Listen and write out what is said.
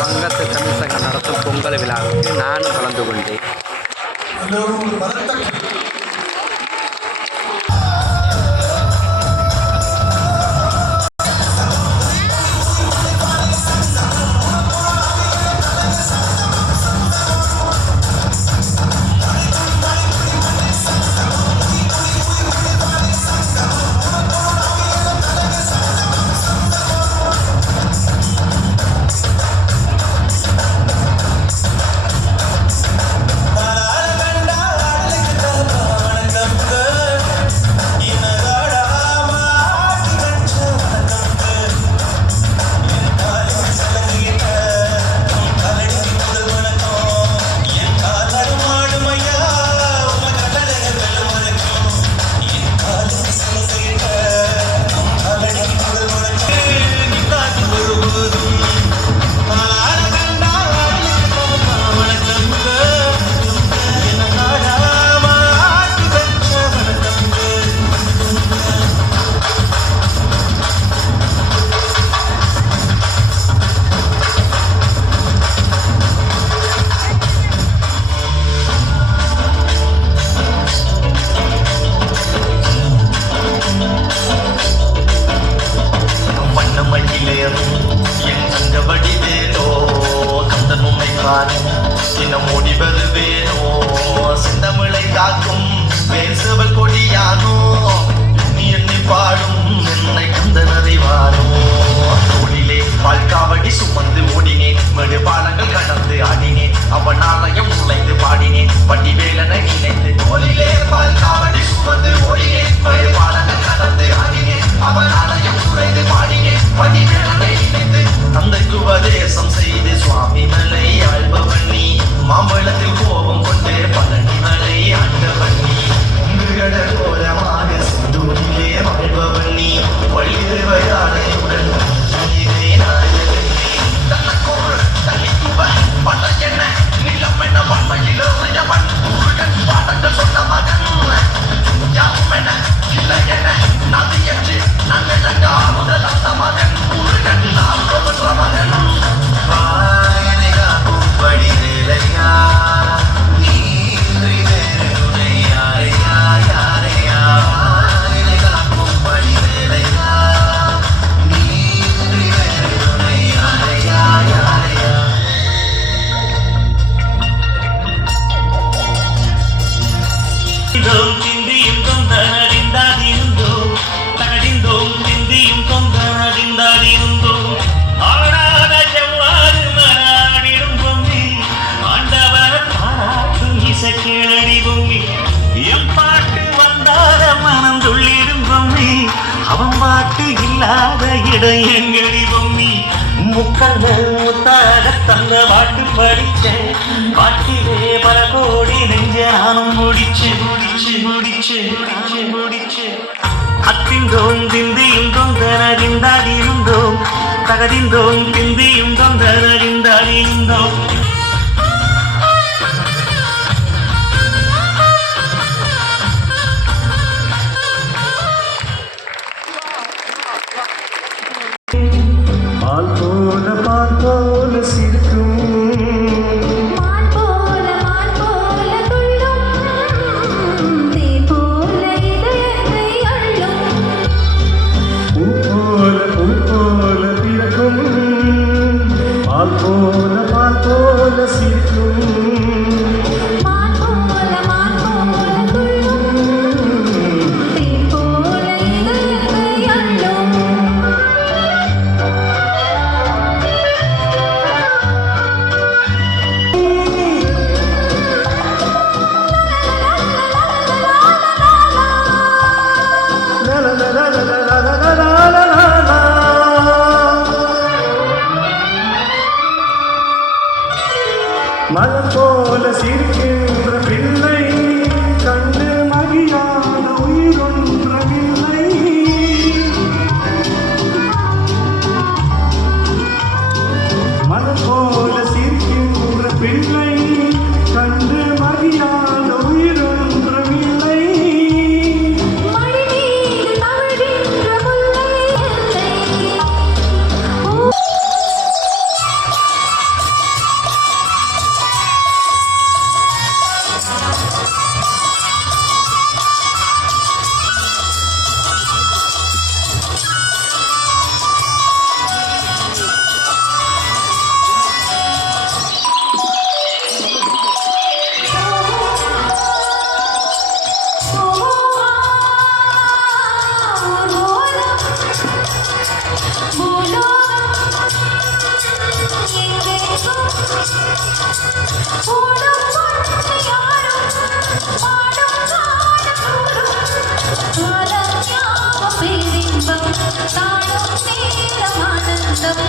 வங்கத்து தமிழ் சங்கம் நடத்தும் பொங்கல் விழாவுக்கு நானும் கலந்து கொண்டேன். முடிவது வேணோ சிந்தமிழை காக்கும் பேசுவல் கொடியானோ நீ என்னை பாடும் என்னை கந்தனறிவானோ தோளிலே பால்காவடி சுமந்து ஓடினேன் மேடு பாலங்கள் கடந்து ஆடினேன் அவன் ஆலயம் நுழைந்து பாடினேன் பட்டி வேலனை நினைத்து தோளிலே பால்காவடி சுமந்து ஓடினேன் மேடு பாலங்கள் கடந்து ஆடினேன் அவன் ஆலயம் நுழைந்து பாடினேன் பட்டி வேலனை நினைத்து தந்தைக்கு உபதேசம் செய்து சுவாமி மலை ஆழ்பவன் நீ மாம்பழத்தில் கோபம் கொண்டு பழனி மலை ஆண்டவன் நீ உங்கடல் கோலமாக சிந்தூரிலே வாழ்பவன் நீ வழிவயானையுடன் சொன்ன மகன் யாவும் என இல்லை என நதியற்று நன்மை மகன் முருகன் மகன் அவன் பாட்டு இல்லாத இடம் எங்கடி பொம்மி முக்கல்ல முத்தாக தந்த பாட்டு படிச்சேன் பாட்டிலே பல கோடி நெஞ்ச நானும் முடிச்சு அத்திந்தோம் திந்தியும் தொந்தனறிந்தாடிருந்தோம் தகதிந்தோம் திந்தியும் தொந்தனறிந்தாடிருந்தோம் பால் போல சிரிக்கும் மான் போல துள்ளும் தீ போல இதயத்தை அள்ளும் பூ போல பிறக்கும் பால் போல ஓடும் பொன்னையாரும் பாடும் காணக்கூடும் காலம் யாவும் பேரின்பம் தாழும் நேரம் ஆனந்தம்